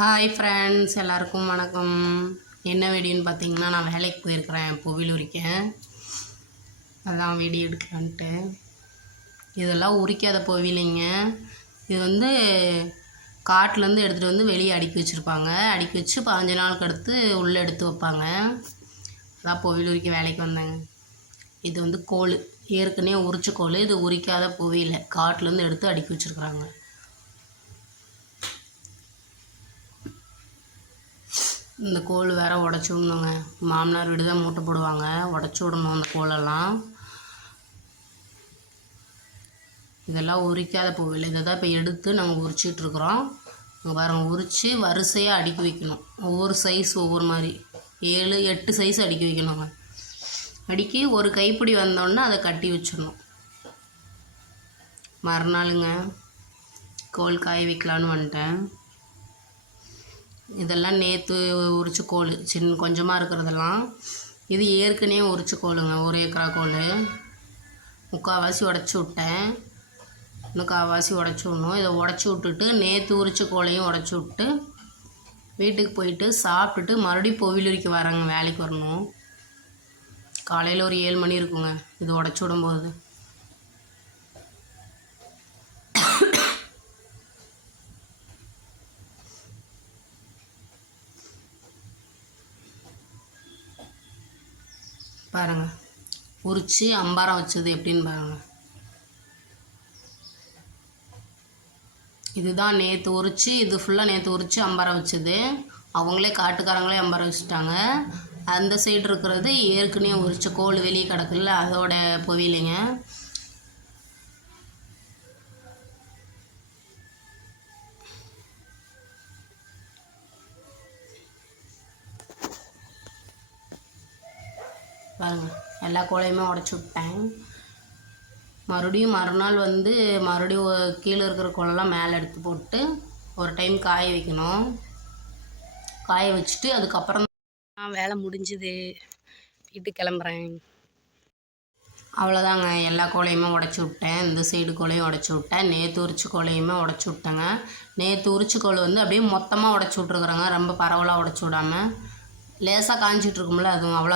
Hi friends, எல்லாருக்கும் வணக்கம். என்ன வீடியோன்னு பார்த்தீங்கன்னா, நான் வேலைக்கு போயிருக்கிறேன், புவியில் உரிக்கேன். அதான் வீடியோ எடுக்கலான்ட்டு. இதெல்லாம் உரிக்காத புவிலிங்க. இது வந்து காட்டிலேருந்து எடுத்துகிட்டு வந்து வெளியே அடுக்கி வச்சுருப்பாங்க. அடுக்கி வச்சு 15 நாளுக்கு அடுத்து உள்ளே எடுத்து வைப்பாங்க. அதான் புவியில் உரிக்க வேலைக்கு வந்தேங்க. இது வந்து கோல், ஏற்கனவே உரிச்ச கோல். இது உரிக்காத புவியில் காட்டிலேருந்து எடுத்து அடுக்கி வச்சுருக்குறாங்க. இந்த கோல் வேறு உடச்சி விடணுங்க. மாமனார் வீடு தான் மூட்டை போடுவாங்க, உடச்சி விடணும் அந்த கோலெல்லாம். இதெல்லாம் உரிக்காத பூவில் இதை தான் இப்போ எடுத்து நாங்கள் உரிச்சிட்ருக்குறோம். பாருங்கள், உரித்து வரிசையாக அடுக்கி வைக்கணும். ஒவ்வொரு சைஸ் ஒவ்வொரு மாதிரி 7-8 சைஸ் அடுக்கி வைக்கணுங்க. அடுக்கி ஒரு கைப்பிடி வந்தோடனே அதை கட்டி வச்சிடணும். மறுநாளுங்க கோல் காய வைக்கலான்னு வந்துட்டேன். இதெல்லாம் நேற்று உரிச்ச கோல், கொஞ்சமாக இருக்கிறதெல்லாம். இது ஏற்கனவே உரிச்ச கோலுங்க, 1 ஏக்கரா கோல். முக்கால்வாசி உடச்சி விட்டேன், இன்னும் கால்வாசி உடச்சி விடணும். இதை உடச்சி விட்டுட்டு நேற்று உரிச்ச கோலையும் உடச்சி விட்டு வீட்டுக்கு போயிட்டு சாப்பிட்டுட்டு மறுபடியும் புவியில் உரிக்க வரேங்க. வேலைக்கு வரணும். காலையில் ஒரு 7 மணி இருக்குங்க இது உடச்சி விடும்போது. பாருங்கள், உரித்து அம்பாரம் வச்சது எப்படின்னு பாருங்கள். இதுதான் நேற்று உரித்து, இது ஃபுல்லாக நேற்று உரித்து அம்பாரம் வச்சது. அவங்களே காட்டுக்காரங்களே அம்பாரம் வச்சுட்டாங்க. அந்த சைடு இருக்கிறது ஏற்கனவே உரித்த கோல் வெளியே கிடக்குல்ல, அதோட புவியிலைங்க. பாருங்கள், எல்லா கோலையுமே உடச்சி விட்டேன். மறுபடியும் மறுநாள் வந்து மறுபடியும் கீழே இருக்கிற கோலெல்லாம் மேலே எடுத்து போட்டு ஒரு டைம் காய வைக்கணும். காய வச்சுட்டு அதுக்கப்புறம் வேலை முடிஞ்சுது, வீட்டுக்கு கிளம்புறேன். அவ்வளோதாங்க, எல்லா கோலையுமே உடச்சி விட்டேன். இந்த சைடு கோலையும் உடச்சி விட்டேன். நேற்று உரிச்ச கோலையுமே உடச்சி விட்டேங்க. நேற்று உரிச்ச கோல் வந்து அப்படியே மொத்தமாக உடச்சி விட்ருக்குறேங்க. ரொம்ப பரவலாக உடச்சி விடாமல் லேசாக காஞ்சிட்ருக்கும்ல, அதுவும் அவ்வளோ